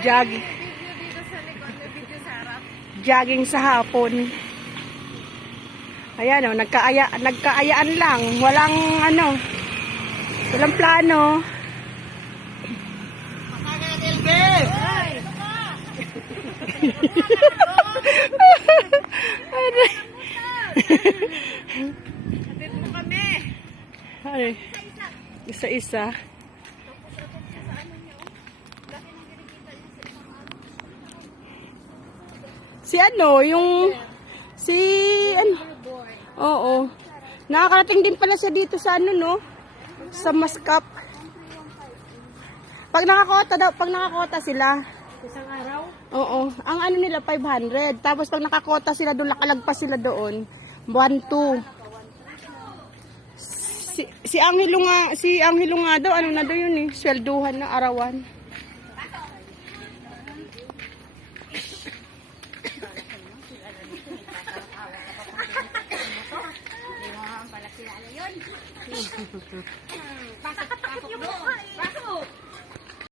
Jog. Dito sa likod, may video sa harap. Jogging sa hapon. Ayan o, nagkaayaan lang. Walang walang plano. Hatid mo kami. Ay, isa-isa. Oo. Nakakarating din pala siya dito sa sa Mascap. Pag nakakota sila. Isang araw? Oo. Ang nila 500. Tapos pag nakakota sila doon, nakalagpas sila doon. 1-2. Si Angelo nga daw, na daw yun swelduhan na arawan. Pasok mo. Pasok.